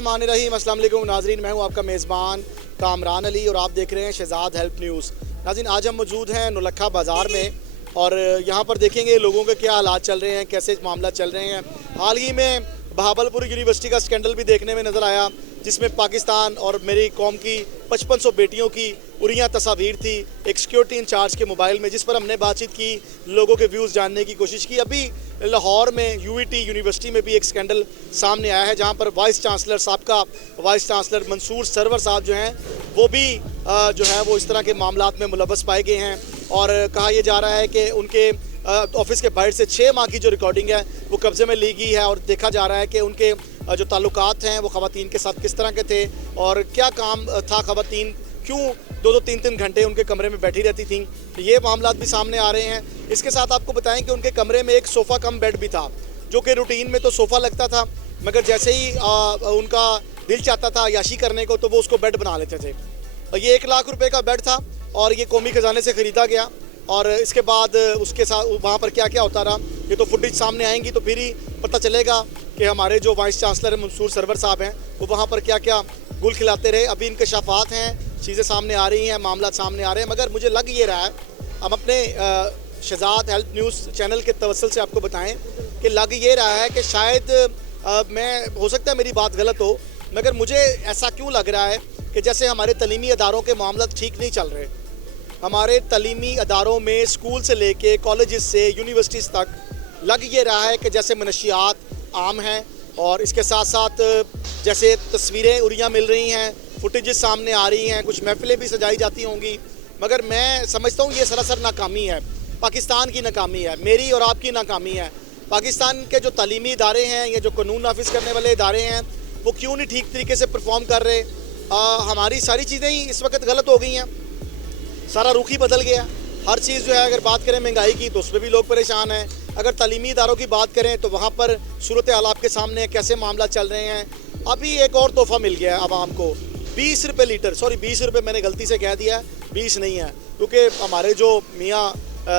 बिस्मिल्लाहिर्रहमानिर्रहीम। अस्सलाम वालेकुम नाज़रीन, मैं हूं आपका मेज़बान कामरान अली और आप देख रहे हैं शहजाद हेल्प न्यूज़। नाज़रीन, आज हम मौजूद हैं नौलखा बाज़ार में और यहाँ पर देखेंगे लोगों के क्या हालात चल रहे हैं, कैसे मामला चल रहे हैं। हाल ही में बहावलपुर यूनिवर्सिटी का स्कैंडल भी देखने में नज़र आया, जिसमें पाकिस्तान और मेरी कौम की 5500 बेटियों की उरियां तस्वीर थी एक सिक्योरिटी इंचार्ज के मोबाइल में, जिस पर हमने बातचीत की, लोगों के व्यूज़ जानने की कोशिश की। अभी लाहौर में यूईटी यूनिवर्सिटी में भी एक स्कैंडल सामने आया है, जहां पर वाइस चांसलर साहब वाइस चांसलर मंसूर सरवर साहब जो हैं वो भी जो है वो इस तरह के मामलात में मुलव्वस पाए गए हैं। और कहा यह जा रहा है कि उनके ऑफिस के बाहर से 6 माह की जो रिकॉर्डिंग है वो कब्जे में ली गई है और देखा जा रहा है कि उनके जो ताल्लुकात हैं वो ख़वातीन के साथ किस तरह के थे और क्या काम था, ख़वातीन क्यों 2-3 घंटे उनके कमरे में बैठी रहती थीं। तो ये मामलात भी सामने आ रहे हैं। इसके साथ आपको बताएं कि उनके कमरे में एक सोफ़ा कम बेड भी था, जो कि रूटीन में तो सोफ़ा लगता था, मगर जैसे ही उनका दिल चाहता था अय्याशी करने को तो वो उसको बेड बना लेते थे। ये 1 लाख रुपए का बेड था और ये कौमी खजाने से ख़रीदा गया। और इसके बाद उसके साथ वहाँ पर क्या क्या होता रहा, ये तो फुटेज सामने आएंगी तो फिर ही पता चलेगा कि हमारे जो वाइस चांसलर मंसूर सरवर साहब हैं वो वहाँ पर क्या क्या गुल खिलाते रहे। अभी इंकशाफात हैं, चीज़ें सामने आ रही हैं, मामला सामने आ रहे हैं, मगर मुझे लग ये रहा है, हम अपने शहजाद हेल्प न्यूज़ चैनल के तवस्सुल से आपको बताएं कि लग ये रहा है कि शायद मैं हो सकता है मेरी बात गलत हो, मगर मुझे ऐसा क्यों लग रहा है कि जैसे हमारे तलीमी अदारों के मामला ठीक नहीं चल रहे। हमारे तलीमी अदारों में स्कूल से लेके कॉलेजेस से यूनिवर्सिटीज़ तक लग ये रहा है कि जैसे मनशियात आम हैं और इसके साथ साथ जैसे तस्वीरें उरियाँ मिल रही हैं, फुटेजेस सामने आ रही हैं, कुछ महफिलें भी सजाई जाती होंगी, मगर मैं समझता हूँ ये सरासर नाकामी है, पाकिस्तान की नाकामी है, मेरी और आपकी नाकामी है। पाकिस्तान के जो तालीमी इदारे हैं या जो कानून नाफिज करने वाले इदारे हैं वो क्यों नहीं ठीक तरीके से परफॉर्म कर रहे। हमारी सारी चीज़ें ही इस वक्त गलत हो गई हैं, सारा रुख ही बदल गया। हर चीज़ जो है, अगर बात करें महंगाई की तो उसमें भी लोग परेशान हैं। अगर तालीमी इदारों की बात करें तो वहाँ पर सूरत हाल आपके सामने कैसे मामला चल रहे हैं। अभी एक और तोहफ़ा मिल गया है आवाम को, 20 रुपये लीटर, सॉरी 20 रुपये मैंने गलती से कह दिया है, 20 नहीं है, क्योंकि हमारे जो मियाँ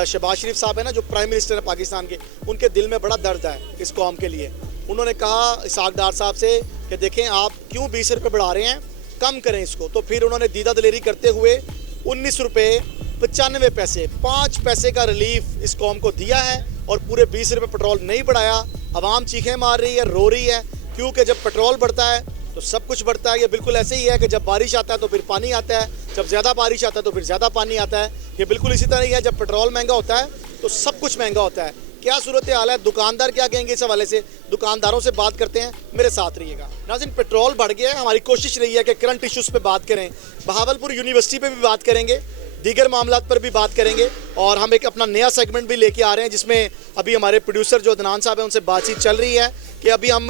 शहबाज शरीफ साहब हैं ना, जो प्राइम मिनिस्टर है पाकिस्तान के, उनके दिल में बड़ा दर्द है इस कौम के लिए। उन्होंने कहा इसहाक डार साहब से कि देखें आप क्यों 20 रुपये बढ़ा रहे हैं, कम करें इसको। तो फिर उन्होंने दीदा दिलेरी करते हुए 19 रुपये 95 पैसे 5 पैसे का रिलीफ इस कौम को दिया है और पूरे 20 रुपये पेट्रोल नहीं बढ़ाया। आवाम चीखें मार रही है, रो रही है, क्योंकि जब पेट्रोल बढ़ता है तो सब कुछ बढ़ता है। ये बिल्कुल ऐसे ही है कि जब बारिश आता है तो फिर पानी आता है, जब ज़्यादा बारिश आता है तो फिर ज़्यादा पानी आता है। ये बिल्कुल इसी तरह ही है, जब पेट्रोल महंगा होता है तो सब कुछ महंगा होता है। क्या सूरत हाल है, दुकानदार क्या कहेंगे इस हवाले से, दुकानदारों से बात करते हैं, मेरे साथ रहिएगा। नाज़रीन, पेट्रोल बढ़ गया है, हमारी कोशिश रही है कि करंट इश्यूज़ पे बात करें, बहावलपुर यूनिवर्सिटी पे भी बात करेंगे, दीगर मामलात पर भी बात करेंगे और हम एक अपना नया सेगमेंट भी लेके आ रहे हैं, जिसमें अभी हमारे प्रोड्यूसर जो अदनान साहब हैं उनसे बातचीत चल रही है कि अभी हम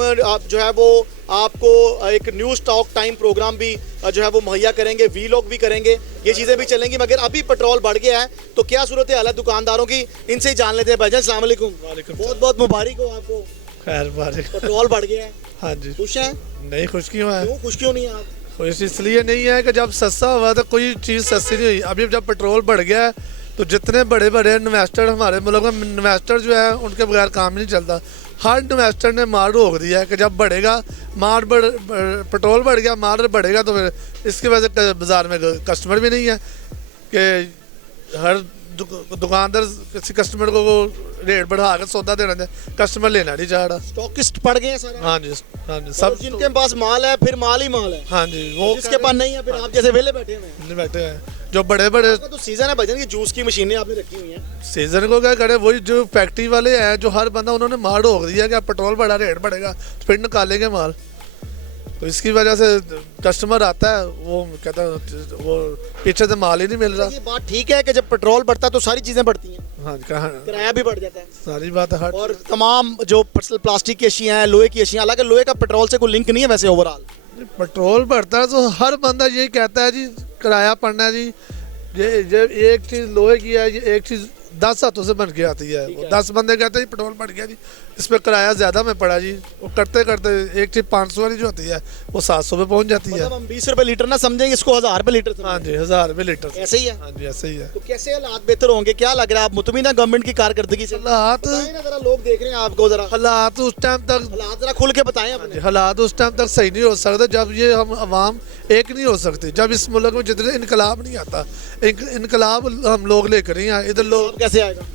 जो है वो आपको एक न्यूज़ टॉक टाइम प्रोग्राम भी जो है वो मुहैया करेंगे, वीलॉग भी करेंगे, ये चीज़ें भी चलेंगी। मगर अभी पेट्रोल बढ़ गया है तो क्या सूरत हाल है दुकानदारों की, इनसे ही जान लेते हैं। भाईजान अस्सलाम वालेकुम। बहुत बहुत मुबारक हो आपको। खैर बारिश पेट्रोल बढ़ गया है, हाँ जी। खुश हैं? नहीं, खुश क्यों है? क्यों खुश क्यों नहीं है आप? खुश इसलिए नहीं है कि जब सस्ता हुआ तो कोई चीज़ सस्ती नहीं हुई। अभी जब पेट्रोल बढ़ गया है तो जितने बड़े बड़े इन्वेस्टर हमारे मुल्क में इन्वेस्टर जो है उनके बगैर काम नहीं चलता। हर इन्वेस्टर ने मार रोक दिया है कि जब बढ़ेगा पेट्रोल बढ़ गया, मार बढ़ेगा, तो फिर इसकी वजह से बाज़ार में कस्टमर भी नहीं है कि हर दुकानदार किसी कस्टमर को रेट बढ़ा कर सौदा देना चाहिए, कस्टमर लेना नहीं चाह रहा। स्टॉकिस्ट पड़ गए हैं सारे। हाँ जी, हाँ जी, सब जिनके पास माल है फिर माल ही माल है। हाँ जी, वो जिसके पास नहीं है फिर आप जैसे वेले बैठे हुए हैं। बैठे हैं जो बड़े बड़े। तो सीजन है भजन की, जूस की मशीनें आपने रखी हुई हैं। सीजन को क्या करे, वही जो फैक्ट्री वाले हैं, जो हर बंदा उन्होंने माल रोक दिया कि पेट्रोल बढ़ा, रेट बढ़ेगा, फिर निकालेंगे माल। तो इसकी वजह से कस्टमर आता है, वो कहता है वो पीछे से माल ही नहीं मिल रहा। ये बात ठीक है कि जब पेट्रोल बढ़ता है तो सारी चीज़ें बढ़ती हैं। हाँ, कहाँ किराया भी बढ़ जाता है, सारी बात है। और तमाम जो प्लास्टिक की अशियाँ हैं, लोहे की अशियाँ, हालांकि लोहे का पेट्रोल से कोई लिंक नहीं है वैसे ओवरऑल। पेट्रोल बढ़ता है तो हर बंदा यही कहता है जी किराया पड़ना है जी। ये एक चीज़ लोहे की है, ये एक चीज़ 10 हाथों से बन के आती है। 10 बंदे कहते हैं पेट्रोल बढ़ गया जी, इस पर किराया ज़्यादा में पड़ा जी। वो करते करते एक चीज़ 500 वाली जो होती है वो 700 पे पहुंच जाती है। मतलब हम 20 रुपए लीटर ना समझेंगे, इसको 1000 रुपए लीटर समझेंगे। हाँ जी, 1000 रुपये लीटर। ऐसे ही है। हाँ जी, ऐसे ही है। तो कैसे हालात बेहतर होंगे, क्या लग रहा है? आप मुतमिन है गवर्नमेंट की कारकर्दगी से? हालात बताएं ना जरा, लोग देख रहे हैं आपको, जरा हालात उस टाइम तक हालात जरा खुल के बताएं अपने। हालात उस टाइम तक सही नहीं हो सकते जब ये हम अवाम एक नहीं हो सकती। जब इस मुल्क में जितने इनकलाब नहीं आता, इनकलाब हम लोग लेकर ही आए इधर। लोग अब कैसे आएगा?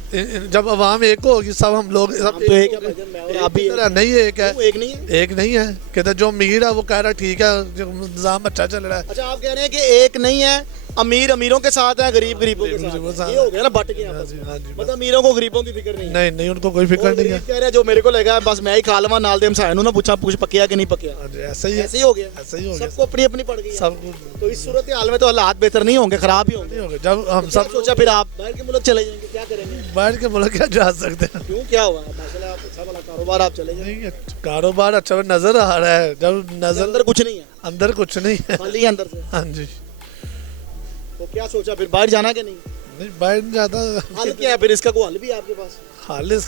जब अवाम एक होगी, सब हम लोग सब तो एक है भाईजान, मैं और आप भी तरह नहीं एक है। क्यों एक नहीं है? एक नहीं है। कहते जो अमीर है वो कह रहा है ठीक है, जो निज़ाम अच्छा चल रहा है। अच्छा, आप कह रहे हैं कि एक नहीं है, अमीर अमीरों के साथ है, गरीब गरीबों के गरीबों के साथ साथ। है। ये हो गया ना बट के हाँ आपस जी, में। हाँ जी, मतलब अमीरों को गरीबों की फिक्र नहीं है। नहीं नहीं, उनको कोई फिक्र और नहीं गरीब है। कह रहे हैं जो मेरे को लगा बस मैं ही खा लवा, नाल दे हमसाया ना पूछा कुछ पकिया कि नहीं पकिया। हाँ जी, ऐसा ही है। ऐसे ही हो गया। ऐसा ही हो गया। सबको अपनी अपनी पड़ गई है। सब तो इस सूरत हाल में तो हालात बेहतर नहीं होंगे, खराब ही होंगे। नहीं होगा। जब हम क्या सब सोचा फिर आप बाहर के मुल्क चले जाएंगे, क्या करेंगे? बाहर के मुल्क क्या जा सकते हैं। क्यों, क्या हुआ? माशाल्लाह आप अच्छा वाला कारोबार, आप चले जाएंगे। नहीं है, कारोबार अच्छा नजर आ रहा है। जब नजर अंदर कुछ नहीं है, अंदर कुछ नहीं है। खाली है अंदर से। हाँ जी। तो क्या सोचा फिर, बाहर जाना कि नहीं? नहीं, बाहर ज्यादा हल क्या है फिर इसका? कोई हल भी है आपके पास? खालिस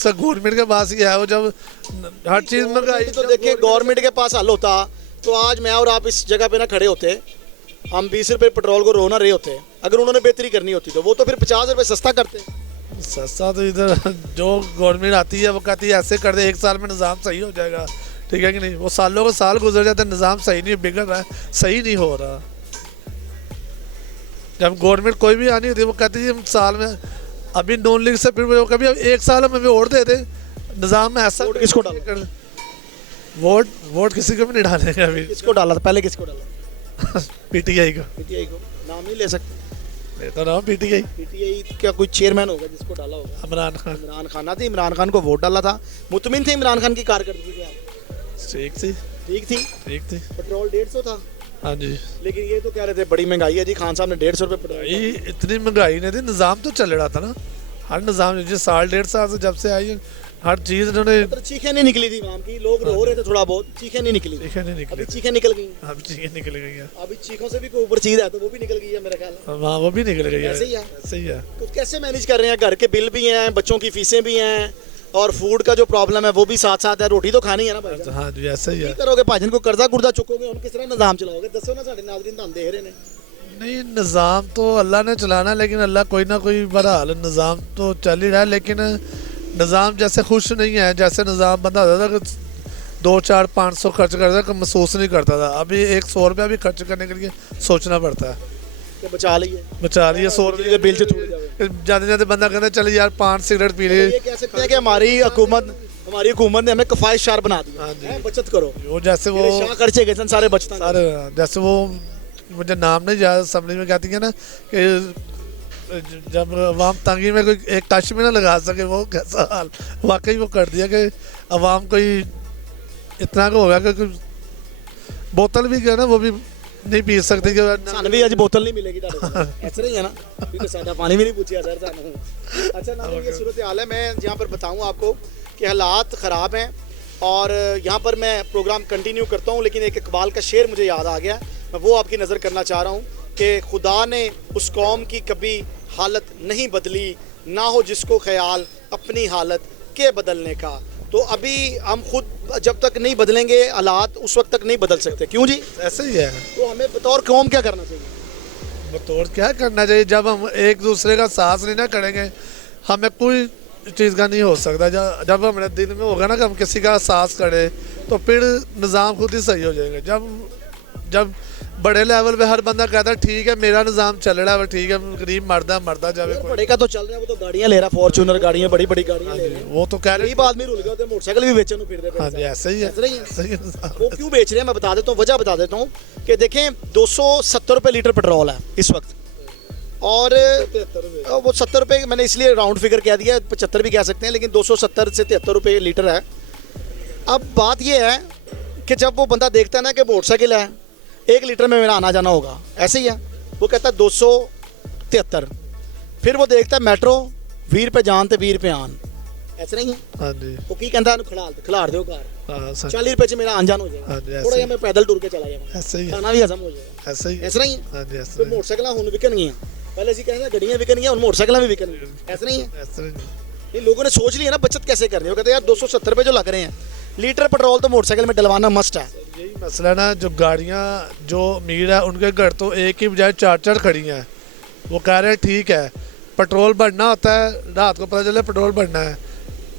का गवर्नमेंट के पास ही है। वो जब हर चीज महंगाई तो देखिए, गवर्नमेंट के पास हल होता तो आज मैं और आप इस जगह पे ना खड़े होते, हम 20 रुपए पेट्रोल को रो ना रहे होते। अगर उन्होंने बेहतरी करनी होती तो वो तो फिर 50 रुपए सस्ता करते। सस्ता तो इधर जो गवर्नमेंट आती है वो कहती है ऐसे कर दे, 1 साल में निज़ाम सही हो जाएगा। ठीक है कि नहीं? वो सालों को साल गुजर जाते हैं, निज़ाम सही नहीं बिगड़ रहा है, सही नहीं हो रहा। जब गवर्नमेंट कोई भी आनी होती है वो कहती है हम साल में अभी नॉन लीग से फिर वो कभी 1 साल में भी वोट दे दे, निज़ाम में ऐसा वोट किसको डाला? वोट किसी को भी नहीं डालेंगे अभी। किसको डाला था पहले? किसको डाला? पीटीआई को। पीटीआई को नाम नहीं ले सकते? लेता ना पीटीआई। पीटीआई क्या कोई चेयरमैन होगा जिसको डाला होगा? इमरान खान। इमरान खान थे, इमरान खान को वोट डाला था। मुतमिन थे इमरान खान की कारकर्दगी से आप? ठीक थी। ठीक थी। ठीक थी। पेट्रोल 150 था। हाँ जी। लेकिन ये तो कह रहे थे बड़ी महंगाई है जी, खान साहब ने 150 रुपए पेट्रोल। भाई इतनी महंगाई नहीं थी, निज़ाम तो चल रहा था ना। हर निज़ाम जो 1.5 साल से जब से आई है, हर चीज़ इन्होंने मतलब चीखें नहीं निकली थी वहाँ की, लोग रो रहे थे थोड़ा बहुत, चीखें नहीं निकली। चीखें नहीं निकली। अभी चीखें निकल गई। अब चीखें निकल गई है। अभी चीखों से भी कोई ऊपर चीज है तो वो भी निकल गई है मेरा ख्याल है। हाँ, वो भी निकल गई है। ऐसे ही है। ऐसे ही है। तो कैसे मैनेज कर रहे हैं? घर के बिल भी हैं, बच्चों की फीसें भी हैं, और फूड का जो प्रॉब्लम है वो भी साथ साथ है। रोटी तो खानी है ना भाई। हाँ जी, ऐसा ही है। करोगे भाजन को कर्जा कुर्जा चुकोगे, उन किस तरह निजाम चलाओगे? दसो ना, साढ़े नाज़रीन तो देख रहे हैं। नहीं, निज़ाम तो अल्लाह ने चलाना, लेकिन अल्लाह कोई ना कोई बहरहाल निज़ाम तो चल ही रहा है। लेकिन निज़ाम जैसे खुश नहीं है जैसे निज़ाम बंदा होता था कि 2, 4, 500 खर्च करता था, महसूस नहीं करता था। अभी 100 रुपया भी खर्च करने के लिए सोचना पड़ता है कि बचा लिया 100 रुपये के बिल से छूट जाए। जाते जाते बंदा कहता चल यार 5 सिगरेट पी ले। ये कह सकते हैं कि हमारी हुकूमत ने हमें कफायतशार बना दिया। हाँ जी। है, बचत करो। वो जैसे वो शाह खर्चे गए सन सारे बचता सारे जैसे वो मुझे नाम नहीं याद, समझ में कहती है ना कि जब अवाम तंगी में कोई एक कश भी ना लगा सके, वो कैसा हाल वाकई वो कर दिया कि अवाम कोई इतना को हो गया कि बोतल भी क्या ना वो भी नहीं पी सकते कि ਸਾਨੂੰ ਵੀ ਅੱਜ ਬੋਤਲ ਨਹੀਂ ਮਿਲੇਗੀ ਤੁਹਾਡੇ ਕੋਲ। ऐसे ही है ना, क्योंकि सादा पानी भी नहीं पूछा सर सानू। अच्छा ना, ये सूरत हाल है। मैं यहाँ पर बताऊँ आपको कि हालात ख़राब हैं, और यहाँ पर मैं प्रोग्राम कंटिन्यू करता हूँ, लेकिन एक इकबाल का शेर मुझे याद आ गया, मैं वो आपकी नज़र करना चाह रहा हूँ कि खुदा ने उस कौम की कभी हालत नहीं बदली, ना हो जिसको ख्याल अपनी हालत के बदलने का। तो अभी हम खुद जब तक नहीं बदलेंगे हालात, उस वक्त तक नहीं बदल सकते। क्यों जी? ऐसे ही है। तो हमें बतौर कौम क्या करना चाहिए? बतौर क्या करना चाहिए? जब हम एक दूसरे का साथ नहीं ना करेंगे, हमें कोई चीज़ का नहीं हो सकता। जब हमारे दिल में होगा ना कि हम किसी का साथ करें, तो फिर निज़ाम खुद ही सही हो जाएगा। जब बड़े लेवल पे हर बंदा कहता है ठीक है मेरा निज़ाम चल रहा है, ठीक है, गरीब मरदा जावे। बड़े का तो चल रहा है, वो तो गाड़ियाँ ले रहा, फॉर्च्यूनर गाड़ियाँ, बड़ी बड़ी गाड़ियाँ ले रहे हैं। वो तो कह रहे गरीब आदमी रुल गया होते, मोटरसाइकिल भी बेचने फिर रहे। हाँ जी, ऐसे ही है। सही है। वो क्यों बेच रहे हैं मैं बता देता हूँ, वजह बता देता हूँ कि देखें 270 रुपये लीटर पेट्रोल है इस वक्त, और वो 70 रुपये मैंने इसलिए राउंड फिगर कह दिया, 75 भी कह सकते हैं, लेकिन 270 से 73 रुपये लीटर है। अब बात यह है कि जब वो बंदा देखता है ना कि मोटरसाइकिल है, 1 लीटर में मेरा आना जाना होगा, ऐसे ही है, वो कहता है 273। फिर वो देखता है मेट्रो 20 रुपये जान तो 20 रुपये आन, ऐसे नहीं है? हाँ जी। वो की कहता खिलाड़ दो कार, 40 रुपये से मेरा आन जान हो जाएगा, थोड़ा जिहा मैं पैदल टुर के चला जाऊँगा, ऐसे ही खाना भी हजम हो जाएगा। ऐसे ही ऐसा नहीं है? हाँ जी, तो मोटरसाइकिल हुण विकन गई, पहले ਅਸੀਂ ਕਹਿੰਦੇ ਗੱਡੀਆਂ ਵਿਕਣਗੀਆਂ, ਹੁਣ ਮੋਟਰਸਾਈਕਲਾਂ ਵੀ ਵਿਕਣਗੀਆਂ, ऐसा नहीं है? ऐसे ये लोगों ने सोच लिया ना बचत कैसे करनी है, वो कहते हैं यार 270 रुपये जो लग रहे हैं लीटर पेट्रोल तो मोटरसाइकिल में डलवाना मस्ट है। यही मसला ना, जो गाड़ियाँ जो अमीर है उनके घर तो एक ही बजाय चार चार खड़ी हैं। वो कह रहे हैं ठीक है पेट्रोल बढ़ना होता है, रात को पता चले पेट्रोल बढ़ना है,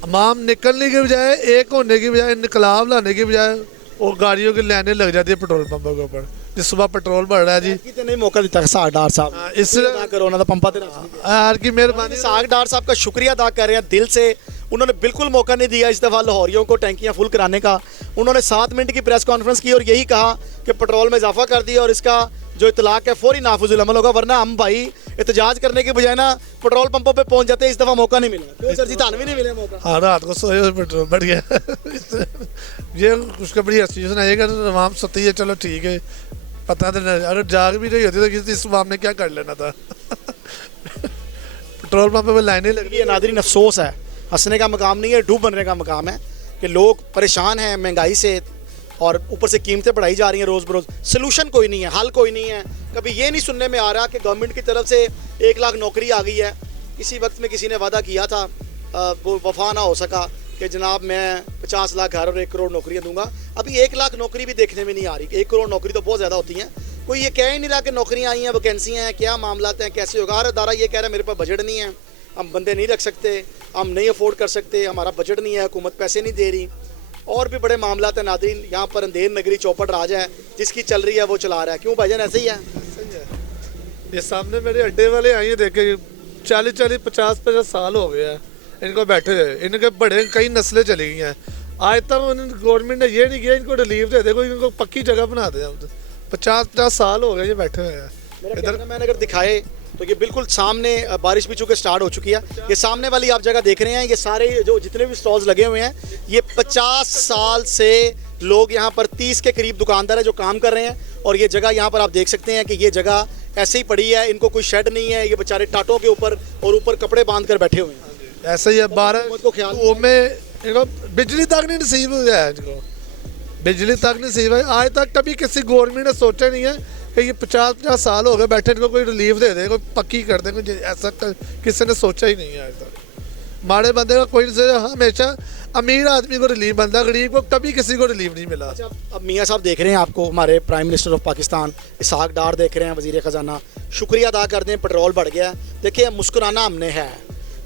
अमाम निकलने की बजाय, एक होने की बजाय, इनकलाब लाने की बजाय वो गाड़ियों की लाइनें लग जाती है पेट्रोल पंपों के ऊपर। जिस सुबह पेट्रोल बढ़ रहा है जी, कितने नहीं मौका दिता साग डार साहब, इसलिए करो ना पंपा ते यार की मेहरबानी। साग डार साहब का शुक्रिया अदा कर रहे हैं दिल से। उन्होंने बिल्कुल मौका नहीं दिया इस दफ़ा लाहौरियों को टैंकियां फुल कराने का। उन्होंने 7 मिनट की प्रेस कॉन्फ्रेंस की और यही कहा कि पेट्रोल में इजाफा कर दिया और इसका जो इतलाक है फौरी नाफुजुल अमल होगा, वरना हम भाई एहतजाज करने के बजाय ना पेट्रोल पंपों पे पहुंच जाते हैं। इस दफ़ा मौका नहीं मिला। क्यों सर जी, थानवी नहीं मिला मौका? हाँ, रात को सोए और पेट्रोल बढ़ गया। ये उसका बड़ी सिचुएशन आएगा, आवाम सोती है चलो ठीक है, पता तो नहीं, अगर जाग भी रही होती तो किसी इस आवाम ने क्या कर लेना था। पेट्रोल पंप पे लाइनें लग ये नादरीन अफसोस है, हंसने का मकाम नहीं है, डूब बनने का मकाम है कि लोग परेशान हैं महंगाई से और ऊपर से कीमतें बढ़ाई जा रही हैं रोज़ बरोज़। सोल्यूशन कोई नहीं है, हल कोई नहीं है। कभी ये नहीं सुनने में आ रहा कि गवर्नमेंट की तरफ से 1 लाख नौकरी आ गई है। इसी वक्त में किसी ने वादा किया था, वो वफा ना हो सका कि जनाब मैं 50 लाख घर और 1 करोड़ नौकरियाँ दूंगा। अभी 1 लाख नौकरी भी देखने में नहीं आ रही। 1 करोड़ नौकरी तो बहुत ज़्यादा होती हैं। कोई ये कह ही नहीं रहा कि नौकरियाँ आई हैं, वैकेंसियाँ हैं, क्या मामला हैं, कैसे होगा। हर अदारा ये कह रहा है मेरे पास बजट नहीं है, हम बंदे नहीं रख सकते, हम नहीं अफोर्ड कर सकते, हमारा बजट नहीं है, हुकूमत पैसे नहीं दे रही। और भी बड़े मामला हैं नादरीन। यहाँ पर अंधेर नगरी चौपट राज है, जिसकी चल रही है वो चला रहा है। क्यों भाईजान, ऐसे ही है? ये सामने मेरे अड्डे वाले आइए देखे, 40-40, 50-50 साल हो गए हैं इनको बैठे हुए। इनके बड़े कई नस्लें चली गई हैं, आज तक गवर्नमेंट ने ये नहीं किया इनको रिलीफ दे दे, कोई इनको पक्की जगह बना दे। 50-50 साल हो गए ये बैठे हुए हैं इधर। मैंने अगर दिखाए तो ये बिल्कुल सामने, बारिश भी चूँकि स्टार्ट हो चुकी है, ये सामने वाली आप जगह देख रहे हैं, ये सारे जो जितने भी स्टॉल्स लगे हुए हैं, ये 50 साल से लोग यहाँ पर 30 के करीब दुकानदार है जो काम कर रहे हैं। और ये जगह यहाँ पर आप देख सकते हैं कि ये जगह ऐसे ही पड़ी है, इनको कोई शेड नहीं है, ये बेचारे टाटों के ऊपर और ऊपर कपड़े बांध कर बैठे हुए हैं। ऐसे ही है। 12 को ख्याल में इनको बिजली तक नहीं नसीब हुआ है, इनको बिजली तक नसीब है। आज तक कभी किसी गवर्नमेंट ने सोचा नहीं है कि ये 50-50 साल हो गए बैठे, इनको कोई रिलीफ दे दे, कोई पक्की कर दे, कोई ऐसा किसी ने सोचा ही नहीं है आज तक। माड़े बंदे का कोई हमेशा अमीर आदमी को रिलीफ बनता, गरीब को कभी किसी को रिलीफ नहीं मिला। अच्छा, अब मियाँ साहब देख रहे हैं आपको, हमारे प्राइम मिनिस्टर ऑफ पाकिस्तान इसहाक डार देख रहे हैं, वज़ीर ख़जाना, शुक्रिया अदा कर दें, पेट्रोल बढ़ गया। देखिए मुस्कुराना हमने है,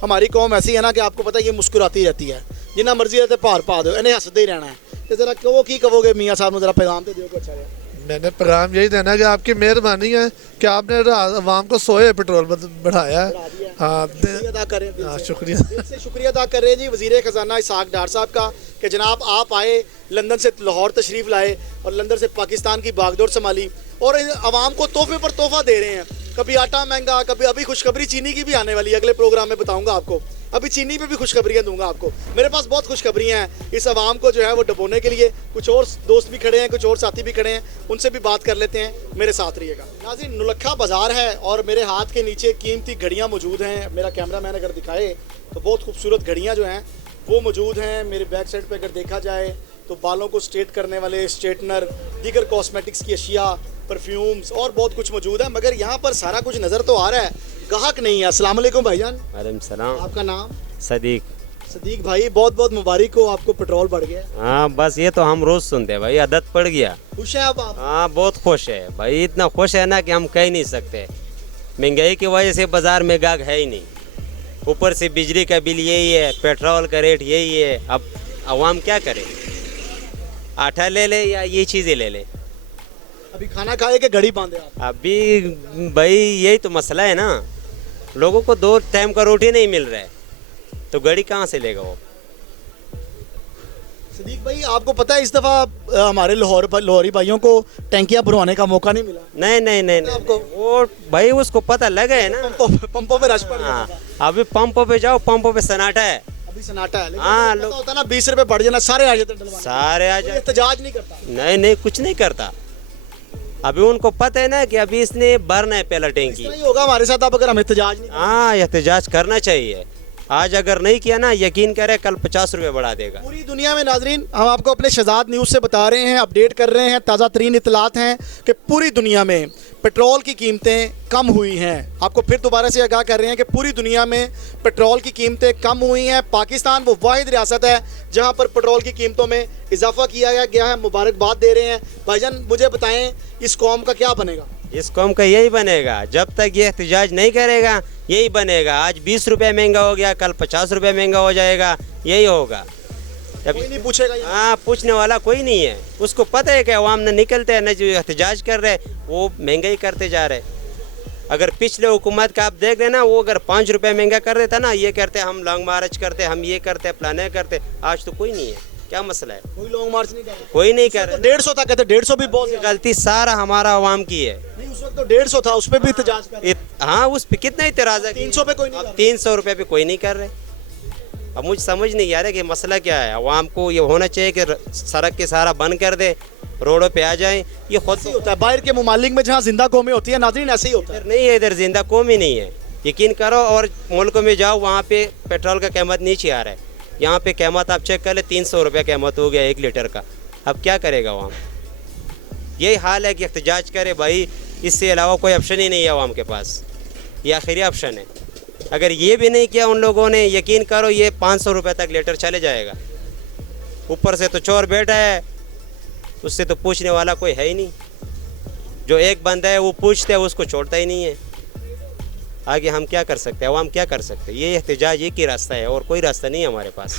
हमारी कौम ऐसी है ना कि आपको पता है ये मुस्कुराती रहती है, जिन्ना मर्जी रहते भार पा दो, इन्हें हंसते ही रहना है। तो जरा कहो की कहोगे मियाँ साहब, जरा पैगाम तो दियो अच्छा है। मैंने पैगाम यही देना कि आपकी मेहरबानी है कि आपने आवाम को सोए पेट्रोल बढ़ाया है। हाँ, अदा करें, हाँ, शुक्रिया, दिल से शुक्रिया अदा कर रहे हैं जी वज़ीर ख़जाना इसहाक डार साहब का कि जनाब आप आए, लंदन से लाहौर तशरीफ़ लाए और लंदन से पाकिस्तान की बागडोर संभाली और आवाम को तोहफे पर तोहफा दे रहे हैं। कभी आटा महंगा, कभी अभी खुशखबरी चीनी की भी आने वाली है, अगले प्रोग्राम में बताऊंगा आपको। अभी चीनी पे भी खुशखबरियाँ दूंगा आपको। मेरे पास बहुत खुशखबरियाँ हैं इस आवाम को जो है वो डबोने के लिए। कुछ और दोस्त भी खड़े हैं, कुछ और साथी भी खड़े हैं, उनसे भी बात कर लेते हैं, मेरे साथ रहिएगा। नाज़रीन, नौलखा बाज़ार है और मेरे हाथ के नीचे कीमती घड़ियाँ मौजूद हैं। मेरा कैमरामैन अगर दिखाए तो बहुत खूबसूरत घड़ियाँ जो हैं वो मौजूद हैं। मेरे बैक साइड पर अगर देखा जाए तो बालों को स्ट्रेट करने वाले स्ट्रेटनर, दीगर कॉस्मेटिक्स की अशिया, परफ्यूम्स और बहुत कुछ मौजूद है। मगर यहाँ पर सारा कुछ नज़र तो आ रहा है, गाहक नहीं है। अस्सलाम वालेकुम भाईजान। वालेकुम सलाम। आपका नाम? सदीक। सदीक भाई, बहुत बहुत मुबारक हो आपको, पेट्रोल बढ़ गया। हाँ, बस ये तो हम रोज सुनते हैं भाई, आदत पड़ गया। खुश हैं आप? हाँ, बहुत खुश है भाई, इतना खुश है ना कि हम कह नहीं सकते। महंगाई की वजह से बाजार में गाहक है ही नहीं, ऊपर से बिजली का बिल यही है, पेट्रोल का रेट यही है। अब आवाम क्या करे, आटा ले ले या ये चीज़ें ले ले। अभी खाना खाए कि घड़ी बांधे आप? अभी भाई यही तो मसला है ना, लोगों को 2 टाइम का रोटी नहीं मिल रहा है तो घड़ी कहाँ से लेगा वो। सदीक भाई, आपको पता है इस दफ़ा हमारे लाहौरी भाइयों को टैंकियाँ भरवाने का मौका नहीं मिला? नहीं आपको वो भाई उसको पता लगा है ना, पंपों पे रश पड़ गया हाँ। था। अभी पंपों पे जाओ, पंपों पे सन्नाटा है, अभी सन्नाटा है। लेकिन हाँ, पता होता ना 20 रुपए बढ़ जाना, सारे आ जाते डलवाने। सारे आ कोई जाए। एहतजाज नहीं करता। नहीं कुछ नहीं करता। अभी उनको पता है ना कि अभी इसने भरना है पहला इस टैंकी। तरह ही होगा हमारे साथ अब अगर हम एहतजाज नहीं। हाँ, एहतजाज करना चाहिए। आज अगर नहीं किया ना, यकीन करें कल 50 रुपये बढ़ा देगा। पूरी दुनिया में नाजरीन हम आपको अपने शहजाद न्यूज़ से बता रहे हैं, अपडेट कर रहे हैं, ताज़ा तरीन इतलात हैं कि पूरी दुनिया में पेट्रोल की कीमतें कम हुई हैं। आपको फिर दोबारा से आगाह कर रहे हैं कि पूरी दुनिया में पेट्रोल की कीमतें कम हुई हैं। पाकिस्तान वो वाहिद रियासत है जहां पर पेट्रोल की कीमतों में इजाफा किया गया है। मुबारकबाद दे रहे हैं। भाईजान मुझे बताएं इस कौम का क्या बनेगा? इस कौम का यही बनेगा, जब तक ये एहतजाज नहीं करेगा यही बनेगा। आज 20 रुपये महंगा हो गया, कल 50 रुपये महंगा हो जाएगा, यही होगा। कोई नहीं पूछेगा यहाँ। हाँ, पूछने वाला कोई नहीं है। उसको पता है कि अवाम न निकलते हैं, न जो एहतजाज कर रहे वो महंगाई करते जा रहे। अगर पिछले हुकूमत का आप देख रहे ना, वो अगर 5 रुपये महंगा कर देता ना, ये करते हम लॉन्ग मार्च करते, हम ये करते, प्लाने करते। आज तो कोई नहीं है। क्या मसला है? कोई लॉन्ग मार्च नहीं कर रहा। कोई नहीं कर रहा। 150 था, कहते 150 भी बहुत ज्यादा। गलती सारा हमारा अवाम की है। नहीं, उस वक्त तो 150 था, उस पर भी एहतजाज कर रहे हैं। हाँ, उस पे कितना इतराज़ है? 300 पे कोई नहीं कर अब रहा। 300 रुपये पे कोई नहीं कर रहे। अब मुझे समझ नहीं आ रहा कि मसला क्या है। अवाम को ये होना चाहिए कि सड़क के सारा बंद कर दे, रोडों पे आ जाएं। ये खुद ऐसे ही होता है बाहर के ममालिक में जहाँ जिंदा कौमें होती है नाज़रीन, ऐसे ही होता है। इधर नहीं है, इधर जिंदा कौम ही नहीं है। यकीन करो, और मुल्कों में जाओ वहाँ पे पेट्रोल का कीमत नीचे आ रहा है। यहाँ पे कीमत आप चेक कर ले, 300 रुपये कीमत हो गया 1 लीटर का। अब क्या करेगा वहाँ? यही हाल है कि एहतजाज करे भाई, इससे अलावा कोई ऑप्शन ही नहीं है अवाम के पास। ये आखिरी ऑप्शन है। अगर ये भी नहीं किया उन लोगों ने, यकीन करो ये 500 रुपये तक लीटर चले जाएगा। ऊपर से तो चोर बैठा है, उससे तो पूछने वाला कोई है ही नहीं। जो एक बंदा है वो पूछता है, उसको छोड़ता ही नहीं है। आगे हम क्या कर सकते हैं? अवाम क्या कर सकते हैं? ये एहतजाज एक ही रास्ता है, और कोई रास्ता नहीं है हमारे पास।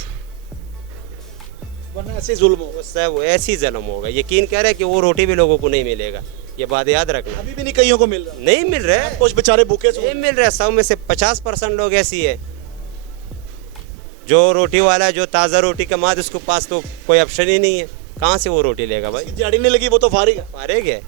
वरना ऐसे जुल्म होगा। उससे वो ऐसी जुल्म होगा। यकीन कह रहे हैं कि वो रोटी भी लोगों को नहीं मिलेगा। ये बात याद रखना। अभी भी नहीं कईयों को मिल रहा। नहीं मिल रहा है, कुछ बेचारे भूखे सो नहीं मिल रहा है। 100 में से 50% लोग ऐसी है जो रोटी वाला है, जो ताज़ा रोटी कमा, उसको पास तो कोई ऑप्शन ही नहीं है। कहाँ से वो रोटी लेगा भाई? दिहाड़ी नहीं लगी वो तो फारिग है। फारिग है।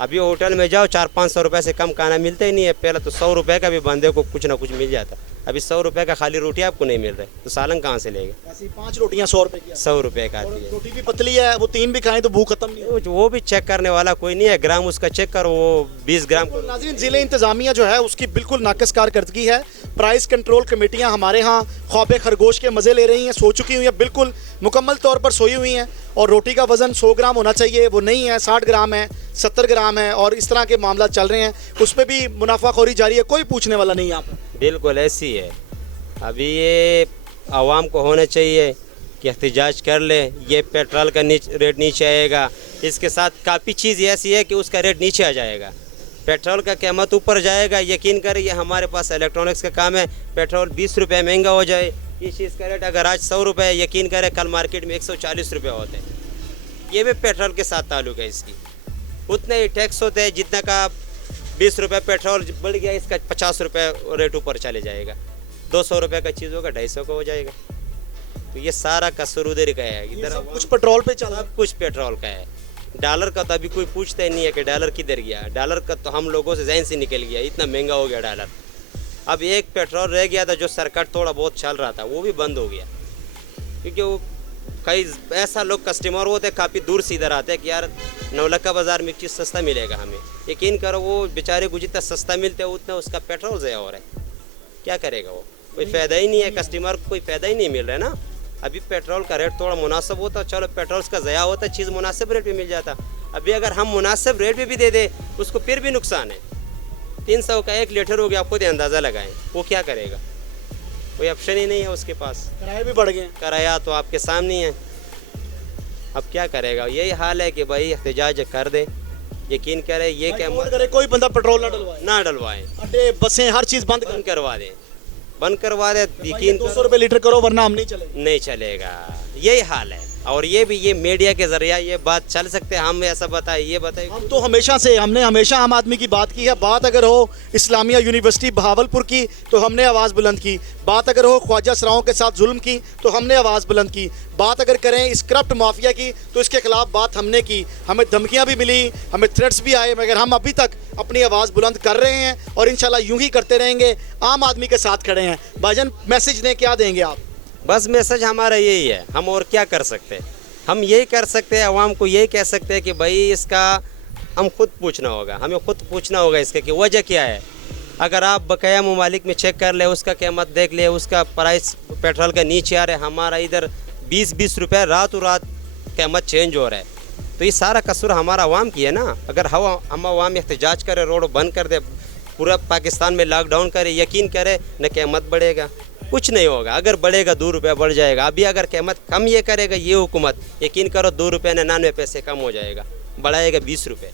अभी होटल में जाओ, 400-500 रुपये से कम खाना मिलता ही नहीं है। पहले तो 100 रुपये का भी बंदे को कुछ ना कुछ मिल जाता। अभी 100 रुपये का खाली रोटी आपको नहीं मिल रहा है, तो सालन कहाँ से लेगा? ऐसी 5 रोटियां 100 रुपए की। 100 रुपये का और आती है। रोटी भी पतली है, वो 3 भी खाएं तो भूख खत्म नहीं होगी। वो भी चेक करने वाला कोई नहीं है। ग्राम उसका चेक करो, वो 20 ग्राम को। नाज़रीन, ज़िले इंतज़ामिया जो है उसकी बिल्कुल नाकस कारकर्दगी है। प्राइस कंट्रोल कमेटियां हमारे यहाँ ख्वाब खरगोश के मज़े ले रही हैं, सो चुकी हुई हैं, बिल्कुल मुकम्मल तौर पर सोई हुई हैं। और रोटी का वज़न 100 ग्राम होना चाहिए, वो नहीं है, 60 ग्राम है, 70 ग्राम है, और इस तरह के मामला चल रहे हैं। उस पर भी मुनाफाखोरी जारी है, कोई पूछने वाला नहीं यहाँ पर। बिल्कुल ऐसी है। अभी ये आवाम को होना चाहिए कि एहतजाज कर ले। ये पेट्रोल का रेट नीचे आएगा, इसके साथ काफ़ी चीज़ ऐसी है कि उसका रेट नीचे आ जाएगा। पेट्रोल का कीमत ऊपर जाएगा। यकीन करें, ये हमारे पास इलेक्ट्रॉनिक्स का काम है। पेट्रोल 20 रुपये महंगा हो जाए, इस चीज़ का रेट अगर आज 100 रुपये है, यकीन करें कल मार्केट में 140 रुपये होते हैं। ये भी पेट्रोल के साथ ताल्लुक़ है इसकी। उतने ही टैक्स होते हैं जितना का 20 रुपये पेट्रोल बढ़ गया, इसका 50 रुपये रेट ऊपर चले जाएगा। 200 रुपये का चीज़ होगा 250 का हो जाएगा। तो ये सारा कसूर उधर का है। इधर सब कुछ पेट्रोल पे चला। सब कुछ पेट्रोल का है। डॉलर का तो अभी कोई पूछता ही नहीं है कि डॉलर किधर गया। डॉलर का तो हम लोगों से जहन से निकल गया, इतना महंगा हो गया डॉलर। अब एक पेट्रोल रह गया था जो सरकट थोड़ा बहुत चल रहा था, वो भी बंद हो गया। क्योंकि वो कई ऐसा लोग कस्टमर होते काफ़ी दूर से इधर आते हैं कि यार नौलखा बाज़ार में एक चीज़ सस्ता मिलेगा हमें। यकीन करो, वो बेचारे को जितना सस्ता मिलता है उतना उसका पेट्रोल ज़या हो रहा है। क्या करेगा वो? कोई फ़ायदा ही नहीं है, कस्टमर को कोई फ़ायदा ही नहीं मिल रहा है ना। अभी पेट्रोल का रेट थोड़ा मुनासिब होता, चलो पेट्रोल का ज़या होता, चीज़ मुनासिब रेट पे मिल जाता। अभी अगर हम मुनासिब रेट पे भी दे दे, उसको फिर भी नुकसान है। 300 का 1 लीटर हो गया, आप खुद अंदाज़ा लगाएं, वो क्या करेगा? कोई ऑप्शन ही नहीं है उसके पास। किराए भी बढ़ गए। किराया तो आपके सामने है। अब क्या करेगा? यही हाल है कि भाई एहतजाज कर दे। यकीन करें, ये क्या करे कोई बंदा पेट्रोल ना डलवाए, अड्डे बसें हर चीज़ बंद बंद करवा दे, बंद करवा दे। यकीन 200 रुपये लीटर करो वरना हम नहीं चलेंगे। नहीं चलेगा। यही हाल है। और ये भी ये मीडिया के जरिए ये बात चल सकते हैं, हम ऐसा बताए, ये बताए। हम तो हमने हमेशा आम आदमी की बात की है। बात अगर हो इस्लामिया यूनिवर्सिटी बहावलपुर की तो हमने आवाज़ बुलंद की। बात अगर हो ख्वाजा सराओं के साथ जुल्म की तो हमने आवाज़ बुलंद की। बात अगर करें इस करप्ट माफिया की तो इसके खिलाफ बात हमने की। हमें धमकियां भी मिली, हमें थ्रेट्स भी आए, मगर हम अभी तक अपनी आवाज़ बुलंद कर रहे हैं और इंशाल्लाह यूं ही करते रहेंगे। आम आदमी के साथ खड़े हैं। भाईजान मैसेज दें, क्या देंगे आप? बस मैसेज हमारा यही है, हम और क्या कर सकते हैं? हम यही कर सकते हैं, आवाम को यही कह सकते हैं कि भाई इसका हम खुद पूछना होगा, हमें खुद पूछना होगा इसका कि वजह क्या है। अगर आप बकाया ममालिक में चेक कर ले, उसका कीमत देख ले, उसका प्राइस पेट्रोल का नीचे आ रहा है, हमारा इधर 20-20 रुपये रातों रात कीमत चेंज हो रहा है। तो ये सारा कसूर हमारा अवाम की है ना। अगर हम अवाम एहतजाज करें, रोड बंद कर दे, पूरा पाकिस्तान में लॉकडाउन करे, यकीन करे न कीमत बढ़ेगा, कुछ नहीं होगा। अगर बढ़ेगा 2 रुपये बढ़ जाएगा। अभी अगर कीमत कम ये करेगा ये हुकूमत, यकीन करो 2 रुपये 99 पैसे कम हो जाएगा, बढ़ाएगा 20 रुपये।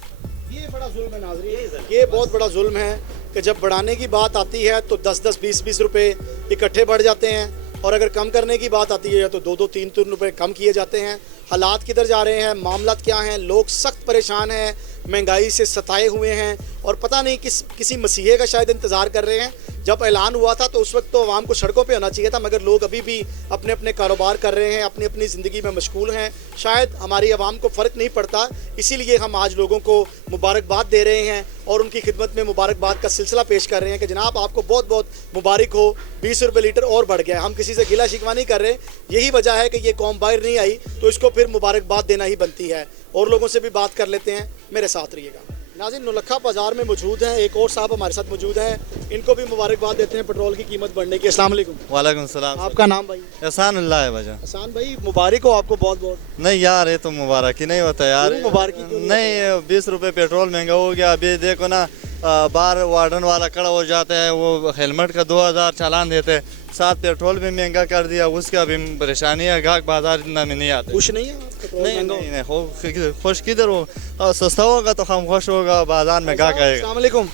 ये बड़ा जुल्म है नाज़रीन, ये बहुत बड़ा जुल्म है कि जब बढ़ाने की बात आती है तो 10-10, 20-20 रुपये इकट्ठे बढ़ जाते हैं, और अगर कम करने की बात आती है तो 2-2, 3-3 रुपये कम किए जाते हैं। हालात किधर जा रहे हैं, मामला क्या हैं, लोग सख्त परेशान हैं, महंगाई से सताए हुए हैं, और पता नहीं किसी मसीहे का शायद इंतज़ार कर रहे हैं। जब ऐलान हुआ था तो उस वक्त तो आवाम को सड़कों पे होना चाहिए था, मगर लोग अभी भी अपने अपने कारोबार कर रहे हैं, अपनी अपनी ज़िंदगी में मशगूल हैं। शायद हमारी आवाम को फ़र्क नहीं पड़ता, इसीलिए हम आज लोगों को मुबारकबाद दे रहे हैं और उनकी खिदमत में मुबारकबाद का सिलसिला पेश कर रहे हैं कि जनाब आपको बहुत बहुत मुबारक हो, 20 रुपये लीटर और बढ़ गया। हम किसी से गिला शिकवा नहीं कर रहे, यही वजह है कि ये कौम बाहर नहीं आई, तो इसको फिर मुबारकबाद देना ही बनती है। और लोगों से भी बात कर लेते हैं, मेरे साथ रहिएगा। नाज़रीन, नौलखा बाज़ार में मौजूद हैं, एक और साहब हमारे साथ मौजूद हैं, इनको भी मुबारकबाद देते हैं पेट्रोल की कीमत बढ़ने की। अस्सलाम वालेकुम। वालेकुम सलाम। आपका नाम भाई? एहसानुल्लाह है भाईजान। हसान भाई, मुबारक हो आपको बहुत बहुत। नहीं यार, ये तो मुबारक ही नहीं होता यार। क्यों मुबारक ही क्यों नहीं, 20 रुपए पेट्रोल महंगा हो गया। अभी देखो ना, बार वार्डन वाला खड़ा हो जाता है, वो हेलमेट का 2000 चालान देते हैं, साथ पेट्रोल भी महंगा कर दिया, उसका भी परेशानी है। गाहक बाजार इतना में नहीं आते। खुश नहीं है पेट्रोल नहीं महंगा नहीं नहीं, खुश किधर हो, सस्ता होगा तो हम खुश होगा, बाजार में गाहक आएगा। अस्सलाम वालेकुम।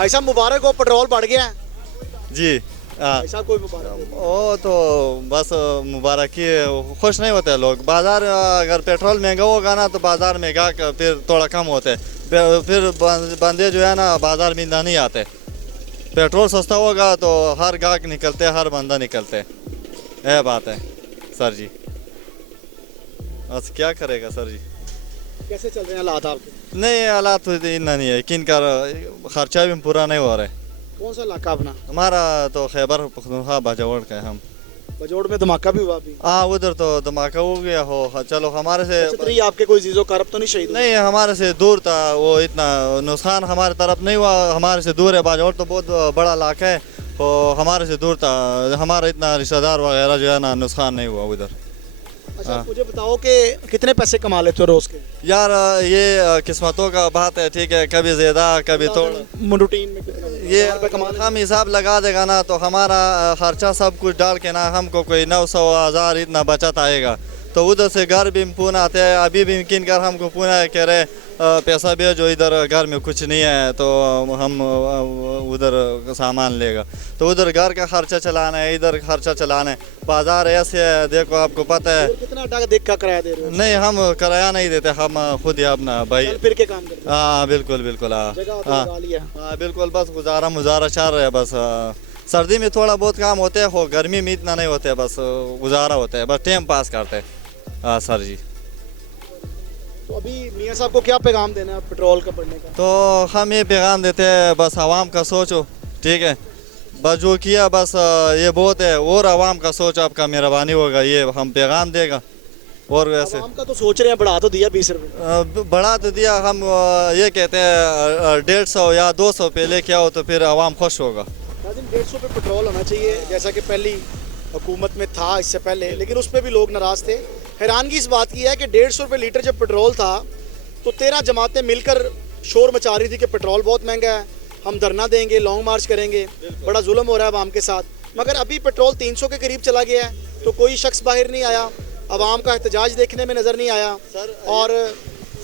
ऐसा मुबारक हो, पेट्रोल बढ़ गया है। जी हाँ, ऐसा कोई मुबारक वो तो बस मुबारक ही, खुश नहीं होते लोग। बाजार अगर पेट्रोल महंगा होगा ना तो बाजार में गाहक फिर थोड़ा कम होते, फिर बंदे जो है ना बाजार में नहीं आते। पेट्रोल सस्ता होगा तो हर गाहक निकलते, हर बंदा निकलते, यह बात है सर जी। बस क्या करेगा सर जी। कैसे चल रहे हैं हालात आपके? नहीं, हालात तो इतना नहीं है, किन का खर्चा भी पूरा नहीं हो रहा है। कौन सा इलाका अपना? हमारा तो खैबर पख्तूनख्वा बाजौड़ का है। हम बजोड़ में धमाका भी हुआ अभी। हाँ, उधर तो धमाका हो गया हो। चलो हमारे से छतरी आपके कोई जीजो कारब तो नहीं शहीद हुए? नहीं, हमारे से दूर था, वो इतना नुकसान हमारे तरफ नहीं हुआ। हमारे से दूर है, बाजौड़ तो बहुत बड़ा इलाका है, तो हमारे से दूर था। हमारा इतना रिश्तेदार वगैरह जो है ना, नुकसान नहीं हुआ उधर। अच्छा, मुझे बताओ कि कितने पैसे कमा लेते हो रोज के? यार ये किस्मतों का बात है, ठीक है, कभी ज़्यादा कभी थोड़ा। रूटीन में कितना ये रुपए कमा लेते? हम हिसाब लगा देगा ना तो हमारा खर्चा सब कुछ डाल के ना हमको कोई 900-1000 इतना बचत आएगा। तो उधर से घर भी फोन आते हैं, अभी भी किन कर हमको पुनः कह रहे पैसा भेजो, इधर घर में कुछ नहीं है, तो हम उधर सामान लेगा। तो उधर घर का खर्चा चलाना है, इधर खर्चा चलाना है। बाजार ऐसे है, देखो आपको पता है। और कितना टाका देख का किराया दे रहे हो? नहीं, हम किराया नहीं देते, हम खुद ही अपना भाई। चल फिर के काम करते हो? हाँ बिल्कुल बिल्कुल। हाँ जगह तो हाँ लगा लिया। हाँ बिल्कुल, बस गुजारा मुजारा चल रहा है। बस सर्दी में थोड़ा बहुत काम होते हैं, हो गर्मी में इतना नहीं होते, बस गुजारा होता है, बस टाइम पास करते हैं। हाँ सर जी। तो अभी मियाँ साहब को क्या पैगाम देना है पेट्रोल का बढ़ने का? तो हम ये पैगाम देते हैं, बस आवाम का सोचो, ठीक है, बस जो किया बस ये बहुत है, और आवाम का सोच आपका मेहरबानी होगा, ये हम पैगाम देगा। और वैसे आवाम का तो सोच रहे हैं, बढ़ा तो दिया 20 रुपये। बढ़ा तो दिया, हम ये कहते हैं 150 या 200 पे लेके आओ तो फिर आवाम खुश होगा। 150 पे पेट्रोल होना चाहिए, जैसा कि पहली हुकूमत में था इससे पहले, लेकिन उस पर भी लोग नाराज़ थे। हैरानगी इस बात की है कि 150 रुपये लीटर जब पेट्रोल था तो 13 जमातें मिलकर शोर मचा रही थी कि पेट्रोल बहुत महंगा है, हम धरना देंगे, लॉन्ग मार्च करेंगे, बड़ा जुल्म हो रहा है आवाम के साथ। मगर अभी पेट्रोल 300 के करीब चला गया है तो कोई शख्स बाहर नहीं आया, आवाम का एहतजाज देखने में नज़र नहीं आया। और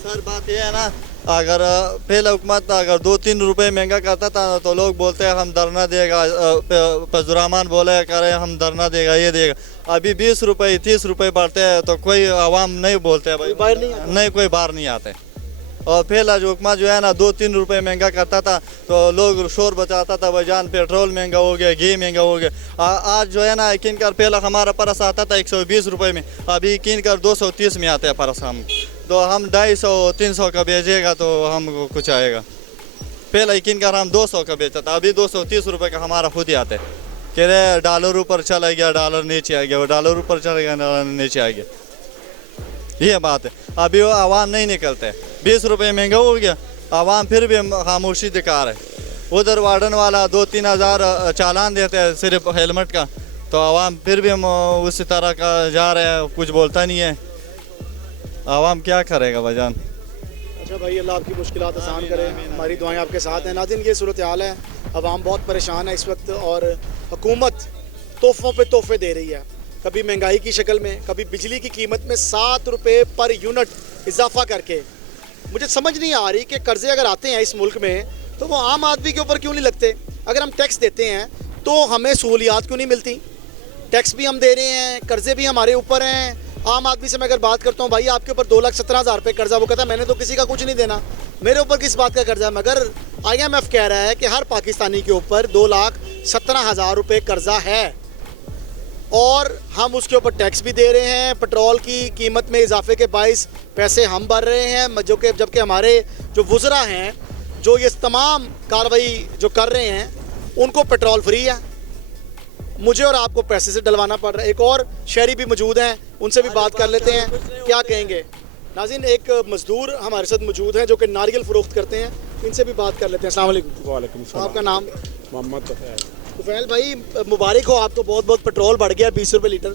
सर बात यह है ना, अगर पहले हुकूमत अगर 2-3 रुपए महंगा करता था तो लोग बोलते हैं हम धरना देगा, पजुरामान बोले करे हम धरना देगा, ये देगा। अभी 20 रुपए 30 रुपए बढ़ते हैं तो कोई आवाम नहीं बोलते भाई, बाहर नहीं आते। नहीं कोई बाहर नहीं आते। और पहला जो हुकूमत जो है ना 2-3 रुपए महंगा करता था तो लोग शोर बचाता था, भाईजान पेट्रोल महंगा हो गया, घी महंगा हो गया। आज जो है ना किन कर पहला हमारा परस आता था 120 रुपए में, अभी किन कर 230 में आते हैं परस। हम तो हम 250-300 का भेजेगा तो हमको कुछ आएगा। पहले किन कर हम 200 का बेचा था, अभी 230 रुपए का हमारा खुद ही आते। कह रहे डॉलर ऊपर चला गया, डॉलर नीचे आ गया, डॉलर ऊपर चला गया, डॉलर नीचे आ गया, ये बात है। अभी वो आवाम नहीं निकलते, 20 रुपए महंगा हो गया, आवाम फिर भी खामोशी दिखा रहे। उधर वार्डन वाला 2-3 हज़ार चालान देते हैं सिर्फ हेलमेट का, तो आवाम फिर भी हम उसी तरह का जा रहे हैं, कुछ बोलता नहीं है। आवाम क्या करेगा भाईजान। अच्छा भाई, अल्लाह आपकी मुश्किलात आसान करे, हमारी दुआएं आपके साथ हैं। नाज़रीन, ये सूरत हाल है, आवाम बहुत परेशान है इस वक्त और हुकूमत तोहफ़ों पे तोहफ़े दे रही है, कभी महंगाई की शक्ल में, कभी बिजली की कीमत में 7 रुपये पर यूनिट इजाफा करके। मुझे समझ नहीं आ रही कि कर्ज़े अगर आते हैं इस मुल्क में तो वो आम आदमी के ऊपर क्यों नहीं लगते। अगर हम टैक्स देते हैं तो हमें सहूलियात क्यों नहीं मिलती। टैक्स भी हम दे रहे हैं, कर्ज़े भी हमारे ऊपर हैं। आम आदमी से मैं अगर बात करता हूँ, भाई आपके ऊपर 2,17,000 रुपये कर्जा, वो कहता है मैंने तो किसी का कुछ नहीं देना, मेरे ऊपर किस बात का कर्जा है। मगर IMF कह रहा है कि हर पाकिस्तानी के ऊपर 2,17,000 रुपये कर्जा है और हम उसके ऊपर टैक्स भी दे रहे हैं। पेट्रोल की कीमत में इजाफे के बाइस पैसे हम भर रहे हैं, जबकि हमारे जो वुज़रा हैं जो ये तमाम कार्रवाई जो कर रहे हैं उनको पेट्रोल फ्री है, मुझे और आपको पैसे से डलवाना पड़ रहा है। एक और शहरी भी मौजूद हैं, उनसे भी बात कर लेते हैं, क्या कहेंगे। नाज़रीन, एक मज़दूर हमारे साथ मौजूद हैं जो कि नारियल फ़रोख्त करते हैं, इनसे भी बात कर लेते हैं। अस्सलाम वालेकुम। वालेकुम सलाम। आपका नाम? मोहम्मद तुफैल। तुफैल भाई, मुबारक हो आपको, बहुत बहुत पेट्रोल बढ़ गया 20 रुपये लीटर।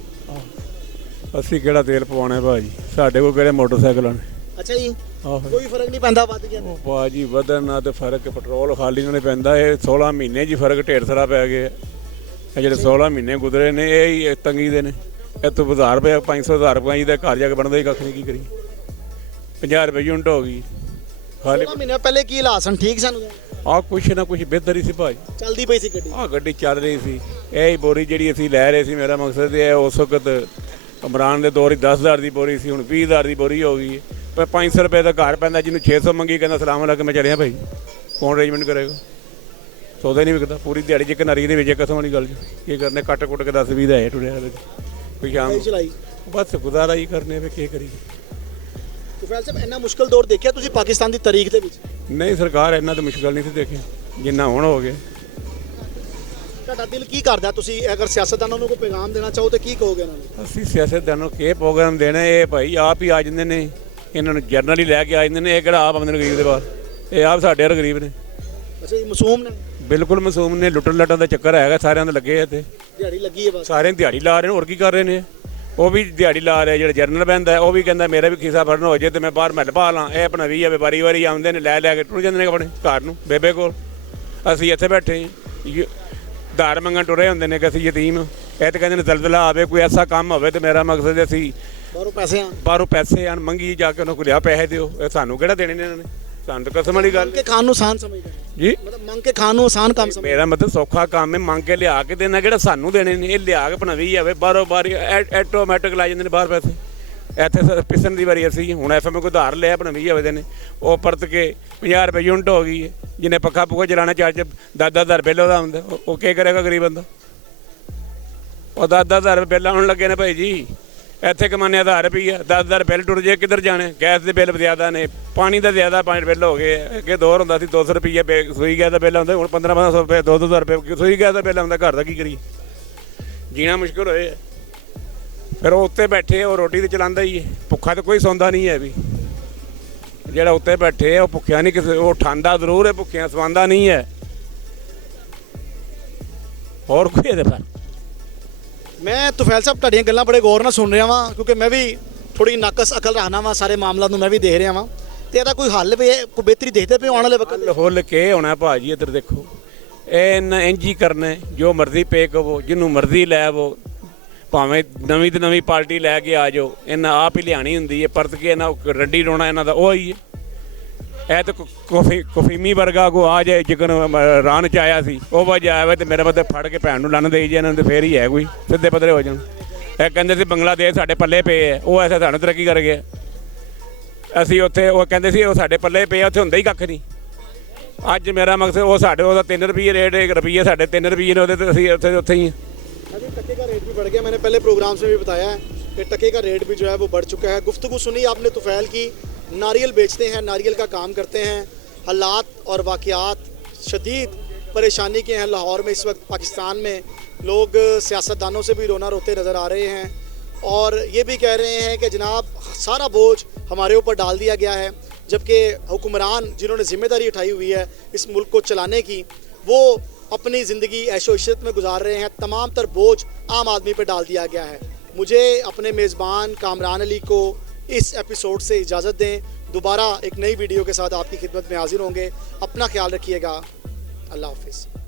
ਅਸੀਂ ਕਿਹੜਾ ਤੇਲ ਪਵਾਉਣਾ ਭਾਜੀ, ਸਾਡੇ ਕੋਲ ਕਿਹੜੇ ਮੋਟਰਸਾਈਕਲ ਹਨ। अच्छा जी, ਆਹੋ कोई फर्क नहीं पैंदा वध गया। ਉਹ ਭਾਜੀ ਵਧਣ ਨਾਲ ਤੇ ਫਰਕ ਪੈਟਰੋਲ ਖਾਲੀ ਨਾਲ ਪੈਂਦਾ। ਇਹ 16 ਮਹੀਨੇ 'ਚ ਹੀ ਫਰਕ ਢੇਰ ਸਾਰਾ ਪੈ ਗਿਆ। ਇਹ ਜਿਹੜੇ 16 ਮਹੀਨੇ ਗੁਜ਼ਰੇ ਨੇ ਇਹ ਹੀ ਤੰਗੀ ਦੇ ਨੇ। ਇਹ ਤੋਂ 1000 ਰੁਪਏ 500 ਰੁਪਏ ਦਾ ਘਰ ਜਾ ਕੇ ਬਣਦਾ ਹੀ ਕੱਖ ਨਹੀਂ, ਕੀ ਕਰੀ। 50 ਰੁਪਏ ਯੂਨਿਟ ਹੋ ਗਈ ਖਾਲੀ। 16 ਮਹੀਨੇ ਪਹਿਲੇ ਕੀ ਹਾਲਾਤ ਸਨ, ਠੀਕ ਸਨ? ਆਹ ਕੁਛ ਨਾ ਕੁਛ ਬਿਹਤਰ ਹੀ ਸੀ ਭਾਜੀ, ਚੱਲਦੀ ਪਈ ਸੀ ਗੱਡੀ। ਆਹ ਗੱਡੀ ਚੱਲ ਰਹੀ ਸੀ। ਇਹ ਹੀ ਬੋਰੀ ਜਿਹੜੀ ਅਸੀਂ ਲੈ ਰਹੇ ਸੀ, ਮੇਰਾ ਮਕਸਦ ਇਹ ਹੈ, ਉਸ ਵਕਤ ਇਮਰਾਨ ਦੇ ਦੌਰ 10,000 ਦੀ ਬੋਰੀ ਸੀ, ਹੁਣ 20,000 ਦੀ ਬੋਰੀ ਹੋ ਗਈ ਹੈ। ਪਰ 500 ਰੁਪਏ ਦਾ ਘਰ ਪੈਂਦਾ, ਜਿਹਨੂੰ 600 ਮੰਗੀ ਕਹਿੰਦਾ ਸਲਾਮ ਅਲੈਕੁਮ ਮੈਂ ਚਲਿਆ ਭਾਈ, ਕੌਣ ਅਰੇਂਜਮੈਂਟ ਕਰੇਗਾ। ਸੌਦਾ ਹੀ ਨਹੀਂ ਵਿਕਦਾ ਪੂਰੀ ਦਿਹਾੜੀ 'ਚ। ਕਿਨਾਰੀ ਦੇ ਵਿੱਚ ਕਸਮ ਵਾਲੀ ਗੱਲ ਕੀ ਕਰਨੇ, ਕੱਟ ਕੁੱਟ ਕੇ 10-20 ਦਾ ਹੈ ਟੁਰਿਆ ਵਿੱਚ ਕੋਈ ਸ਼ਾਮ ਚਲਾਈ। ਬਸ ਗੁਜ਼ਾਰਾ ਹੀ ਕਰਨੇ ਵੇ, ਕੀ ਕਰੀਏ। ਤੁਫੈਲ ਸਾਹਿਬ, ਇੰਨਾ ਮੁਸ਼ਕਲ ਦੌਰ ਦੇਖਿਆ ਤੁਸੀਂ ਪਾਕਿਸਤਾਨ ਦੀ ਤਾਰੀਖ ਦੇ ਵਿੱਚ? ਨਹੀਂ ਸਰਕਾਰ ਇੰਨਾ ਤਾਂ ਮੁਸ਼ਕਲ ਨਹੀਂ ਸੀ ਦੇਖੀ ਜਿੰਨਾ ਹੁਣ ਹੋ ਗਿਆ। ਤੁਹਾਡਾ ਦਿਲ ਕੀ ਕਰਦਾ, ਤੁਸੀਂ ਅਗਰ ਸਿਆਸਤਦਾਨਾਂ ਨੂੰ ਕੋਈ ਪੈਗਾਮ ਦੇਣਾ ਚਾਹੋ ਤਾਂ ਕੀ ਕਹੋਗੇ ਉਹਨਾਂ ਨੂੰ? ਅਸੀਂ ਸਿਆਸਤਦਾਨਾਂ ਨੂੰ ਕੀ ਪ੍ਰੋਗਰਾਮ ਦੇਣਾ, ਇਹ ਭਾਈ ਆਪ ਹੀ ਆ ਜਾਂਦੇ ਨੇ, ਇਹਨਾਂ ਨੂੰ ਜਰਨਲ ਹੀ ਲੈ ਕੇ ਆ ਜਾਂਦੇ ਨੇ। ਇਹ ਕਿਹੜਾ ਆਪ ਆਉਂਦੇ ਨੇ ਗਰੀਬ ਦੇ ਬਾਹਰ, ਇਹ ਆਪ ਸਾਡੇ ਵਰ ਗਰੀਬ ਨੇ। ਅੱਛਾ ਜੀ, ਮਾਸੂਮ ਨੇ? ਬਿਲਕੁਲ ਮਾਸੂਮ ਨੇ। ਲੁੱਟਣ ਲੱਟਣ ਦਾ ਚੱਕਰ ਹੈਗਾ ਸਾਰਿਆਂ ਦੇ ਲੱਗੇ ਇੱਥੇ, ਦਿਹਾੜੀ ਲੱਗੀ ਹੈ ਬਸ। ਸਾਰਿਆਂ ਦਿਹਾੜੀ ਲਾ ਰਹੇ ਨੇ, ਹੋਰ ਕੀ ਕਰ ਰਹੇ ਨੇ। ਉਹ ਵੀ ਦਿਹਾੜੀ ਲਾ ਰਹੇ, ਜਿਹੜਾ ਜਰਨਲ ਬਹਿੰਦਾ ਉਹ ਵੀ ਕਹਿੰਦਾ ਮੇਰਾ ਵੀ ਖੀਸਾ ਫੜਨ ਹੋ ਜੇ ਤੇ ਮੈਂ ਬਾਹਰ ਮੱਲ ਪਾ ਲਾਂ। ਇਹ ਆਪਣਾ ਵੀ ਆਵੇ ਵਾਰੀ ਆਉਂਦੇ ਨੇ, ਲੈ ਕੇ ਟੁਰ ਜਾਂਦੇ ਨੇ ਆਪਣੇ ਘਰ ਨੂੰ ਬੇਬੇ ਕੋਲ। ਅਸੀਂ ਇੱਥੇ ਬੈਠੇ ਧਾਰ ਮੰਗਣ ਟੁਰੇ ਹੁੰਦੇ ਨੇ ਕਿ ਅਸੀਂ ਯਤੀਮ। ਇਹ ਤਾਂ ਕਹਿੰਦੇ ਨੇ ਦਲਦਲਾ ਆਵੇ, ਕੋਈ ਐਸਾ ਕੰਮ ਹੋਵੇ ਤੇ ਮੇਰਾ ਮਕਸਦ ਅਸੀਂ ਬਾਹਰੋਂ ਪੈਸੇ ਆਣ ਮੰਗੀ ਜਾ ਕੇ ਉਹਨਾਂ ਕੋਲ ਲਿਆ ਪੈਸੇ ਦਿਓ। ਇਹ ਸਾਨੂੰ ਕਿਹੜਾ ਦੇਣੇ ਨੇ ਇਹਨਾਂ ਨੇ, ਸਾਨੂੰ ਤਾਂ ਕਸਮ ਵਾਲੀ ਗੱਲ। ਮੰਗ ਕੇ ਖਾਣ ਨੂੰ ਆਸਾਨ ਸਮਝਦੇ ਜੀ, ਮਤਲਬ ਮੰਗ ਕੇ ਖਾਣ ਨੂੰ ਆਸਾਨ ਕੰਮ ਸਮਝਦੇ। ਮੇਰਾ ਮਤਲਬ ਸੌਖਾ ਕੰਮ ਹੈ, ਮੰਗ ਕੇ ਲਿਆ ਕੇ ਦੇਣਾ ਕਿਹੜਾ ਸਾਨੂੰ ਦੇਣੇ ਨੇ। ਇਹ ਲਿਆ ਕੇ ਬਣਾਵੀ ਜਾਵੇ ਬਾਹਰੋਂ ਬਾਹਰ, ਆਟੋਮੈਟਿਕ ਲਾ ਜਾਂਦੇ ਨੇ ਬਾਹਰ ਪੈਸੇ। ਇੱਥੇ ਪਿਸਣ ਦੀ ਵਾਰੀ ਅਸੀਂ ਹੁਣ FM ਕੋਈ ਉਧਾਰ ਲਿਆ ਬਣਾਵੀ ਜਾਵੇ ਦੇ ਨੇ, ਉਹ ਪਰਤ ਕੇ 50 ਰੁਪਏ ਯੂਨਿਟ ਹੋ ਗਈ ਹੈ। ਜਿਹਨੇ ਪੱਖਾ ਪੁੱਖਾ ਚਲਾਉਣਾ ਚਾਰਜ 10,000 ਬਿੱਲ ਉਹਦਾ ਹੁੰਦਾ, ਉਹ ਕੀ ਕਰੇਗਾ ਗਰੀਬ ਬੰਦਾ। ਉਹ 10,000 ਰੁਪਏ ਬਿੱਲ ਆਉਣ ਲੱਗੇ ਨੇ ਭਾਈ ਜੀ। ਇੱਥੇ ਕਮਾਨੇ 1000 ਰੁਪਈਆ, 10,000 ਬਿੱਲ ਟੁੱਟ ਜੇ ਕਿੱਧਰ ਜਾਣੇ। ਗੈਸ ਦੇ ਬਿੱਲ ਜ਼ਿਆਦਾ ਨੇ, ਪਾਣੀ ਦਾ ਜ਼ਿਆਦਾ ਬਿੱਲ ਹੋ ਗਏ। ਅੱਗੇ ਦੌਰ ਹੁੰਦਾ ਸੀ 200 ਰੁਪਈਆ ਸੂਈ ਗੈਸ ਦਾ ਬਿੱਲ ਆਉਂਦਾ, ਹੁਣ 1500 ਰੁਪਏ 2,000 ਰੁਪਏ ਸੂਈ ਗੈਸ ਦਾ ਬਿੱਲ ਆਉਂਦਾ। ਘਰ ਦਾ ਕੀ ਕਰੀਏ, ਜੀਣਾ ਮੁਸ਼ਕਿਲ ਹੋਏ। ਫਿਰ ਉਹ ਉੱਤੇ ਬੈਠੇ, ਉਹ ਰੋਟੀ ਤਾਂ ਚਲਾਉਂਦਾ ਹੀ ਹੈ, ਭੁੱਖਾ ਤਾਂ ਕੋਈ ਸੌਂਦਾ ਨਹੀਂ ਹੈ। ਵੀ ਜਿਹੜਾ ਉੱਤੇ ਬੈਠੇ ਉਹ ਭੁੱਖਿਆ ਨਹੀਂ ਕਿਸੇ, ਉਹ ਠਾਂਦਾ ਜ਼ਰੂਰ ਹੈ, ਭੁੱਖਿਆ ਸਵਾਂਦਾ ਨਹੀਂ ਹੈ। ਹੋਰ ਕੋਈ ਇਹਦੇ ਪਰ ਮੈਂ ਤੁਫੈਲ ਸਾਹਿਬ ਤੁਹਾਡੀਆਂ ਗੱਲਾਂ ਬੜੇ ਗੌਰ ਨਾਲ ਸੁਣ ਰਿਹਾ ਵਾਂ, ਕਿਉਂਕਿ ਮੈਂ ਵੀ ਥੋੜੀ ਨਾਕਸ ਅਕਲ ਰੱਖਣਾ ਵਾਂ, ਸਾਰੇ ਮਾਮਲਾ ਨੂੰ ਮੈਂ ਵੀ ਦੇਖ ਰਿਹਾ ਵਾਂ। ਤੇ ਇਹਦਾ ਕੋਈ ਹੱਲ ਵੀ ਕੋਈ ਬਿਹਤਰੀ ਦੇਖਦੇ ਪਏ ਆਉਣ ਵਾਲੇ ਵਕਤ? ਹੁੱਲ ਕੇ ਹੋਣਾ ਭਾਜੀ। ਇੱਧਰ ਦੇਖੋ, ਇਹ ਨਾ ਇੰਝ ਹੀ ਕਰਨਾ, ਜੋ ਮਰਜ਼ੀ ਪੇ ਕਵੋ, ਜਿਹਨੂੰ ਮਰਜ਼ੀ ਲੈ ਆਵੋ, ਭਾਵੇਂ ਨਵੀਂ ਤੋਂ ਨਵੀਂ ਪਾਰਟੀ ਲੈ ਕੇ ਆ ਜਾਓ, ਇਹਨਾਂ ਆਪ ਹੀ ਲਿਆਣੀ ਹੁੰਦੀ ਹੈ। ਪਰਤ ਕੇ ਇਹਨਾਂ ਰੱਡੀ ਰੋਣਾ ਇਹਨਾਂ ਦਾ ਉਹ ਹੀ ਹੈ। ਇਹ ਤਾਂ ਕੋਫੀਮੀ ਵਰਗਾ ਕੋ ਆ ਜਾਏ, ਜਿਕਨ ਰਾਨ ਚ ਆਇਆ ਸੀ ਉਹ ਵਜਾ ਆਵੇ ਤੇ ਮੇਰੇ ਬੰਦੇ ਫੜ ਕੇ ਭੈਣ ਨੂੰ ਲੰਨ ਦੇਈ ਜੇ ਇਹਨਾਂ ਦੇ ਫੇਰ ਹੀ ਹੈ ਕੋਈ ਸਿੱਧੇ ਪੱਧਰੇ ਹੋ ਜਾਣ। ਇਹ ਕਹਿੰਦੇ ਸੀ ਬੰਗਲਾਦੇਸ਼ ਸਾਡੇ ਪੱਲੇ ਪਏ ਹੈ, ਉਹ ਐਸਾ ਸਾਨੂੰ ਤਰੱਕੀ ਕਰ ਗਿਆ। ਅਸੀਂ ਉੱਥੇ, ਉਹ ਕਹਿੰਦੇ ਸੀ ਉਹ ਸਾਡੇ ਪੱਲੇ ਪਏ, ਉੱਥੇ ਹੁੰਦਾ ਹੀ ਕੱਖ ਨਹੀਂ। ਅੱਜ ਮੇਰਾ ਮਕਸਦ ਉਹ ਸਾਡੇ, ਉਹਦਾ 3 ਰੁਪਏ ਰੇਟ, 1 ਰੁਪये ਸਾਡੇ 3 ਰੁਪਏ ਨੇ ਉਹਦੇ, ਤੇ ਅਸੀਂ ਉੱਥੇ ਹੀ हैं। अभी टके का रेट भी बढ़ गया, मैंने पहले प्रोग्राम में भी बताया है कि टके का रेट भी जो है वो बढ़ चुका है। गुफ्तगू सुनी आपने तुफैल की, नारियल बेचते हैं, नारियल का काम करते हैं। हालात और वाक़यात शदीद परेशानी के हैं लाहौर में इस वक्त। पाकिस्तान में लोग सियासतदानों से भी रोना रोते नज़र आ रहे हैं और ये भी कह रहे हैं कि जनाब सारा बोझ हमारे ऊपर डाल दिया गया है। जबकि हुक्मरान जिन्होंने जिम्मेदारी उठाई हुई है इस मुल्क को चलाने की, वो अपनी ज़िंदगी ऐशो इशरत में गुजार रहे हैं। तमाम तर बोझ आम आदमी पर डाल दिया गया है। मुझे अपने मेज़बान कामरान अली को इस एपिसोड से इजाज़त दें। दोबारा एक नई वीडियो के साथ आपकी खिदमत में हाजिर होंगे। अपना ख्याल रखिएगा। अल्लाह हाफिज़।